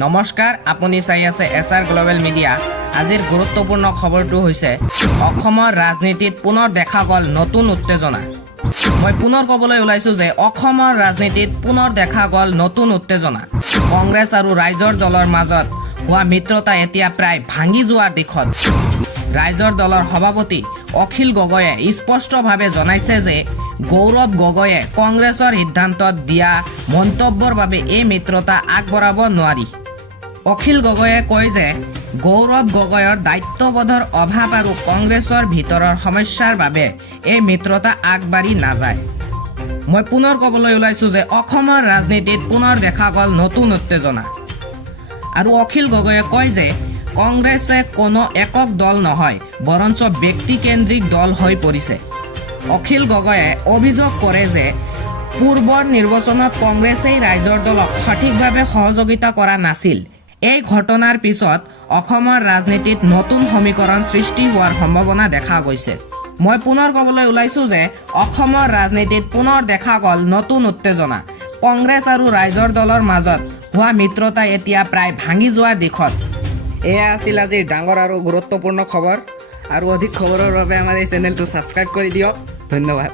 নমস্কাৰ, আপুনি চাই আছে এছআৰ গ্লোবেল মিডিয়া। আজিৰ গুৰুত্বপূৰ্ণ খবৰটো হৈছে অসমৰ ৰাজনীতিত পুনৰ দেখা গ'ল নতুন উত্তেজনা। মই পুনৰ ক'বলৈ ওলাইছোঁ যে অসমৰ ৰাজনীতিত পুনৰ দেখা গ'ল নতুন উত্তেজনা। কংগ্ৰেছ আৰু ৰাইজৰ দলৰ মাজত হোৱা মিত্ৰতা এতিয়া প্ৰায় ভাঙি যোৱাৰ দিশত। ৰাইজৰ দলৰ সভাপতি অখিল গগৈয়ে স্পষ্টভাৱে জনাইছে যে গৌৰৱ গগৈয়ে কংগ্ৰেছৰ সিদ্ধান্তত দিয়া মন্তব্যৰ বাবে এই মিত্ৰতা আগবঢ়াব নোৱাৰি। অখিল গগৈয়ে কয় যে গৌৰৱ গগৈৰ দায়িত্ববোধৰ অভাৱ আৰু কংগ্ৰেছৰ ভিতৰৰ সমস্যাৰ বাবে এই মিত্ৰতা আগবাঢ়ি নাযায়। মই পুনৰ ক'বলৈ ওলাইছোঁ যে অসমৰ ৰাজনীতিত পুনৰ দেখা গ'ল নতুন উত্তেজনা। আৰু অখিল গগৈয়ে কয় যে কংগ্ৰেছে কোনো একক দল নহয়, বৰঞ্চ ব্যক্তিকেন্দ্ৰিক দল হৈ পৰিছে। অখিল গগৈয়ে অভিযোগ কৰে যে পূৰ্বৰ নিৰ্বাচনত কংগ্ৰেছেই ৰাইজৰ দলক সঠিকভাৱে সহযোগিতা কৰা নাছিল। এই ঘটনাৰ পিছত অসমৰ ৰাজনীতিত নতুন সমীকৰণ সৃষ্টি হোৱাৰ সম্ভাৱনা দেখা গৈছে। মই পুনৰ ক'বলৈ ওলাইছোঁ যে অসমৰ ৰাজনীতিত পুনৰ দেখা গ'ল নতুন উত্তেজনা। কংগ্ৰেছ আৰু ৰাইজৰ দলৰ মাজত হোৱা মিত্ৰতা এতিয়া প্ৰায় ভাঙি যোৱাৰ দিশত। এয়া আছিল আজিৰ ডাঙৰ আৰু গুৰুত্বপূৰ্ণ খবৰ। আৰু অধিক খবৰৰ বাবে আমাৰ এই চেনেলটো ছাবস্ক্ৰাইব কৰি দিয়ক। ধন্যবাদ।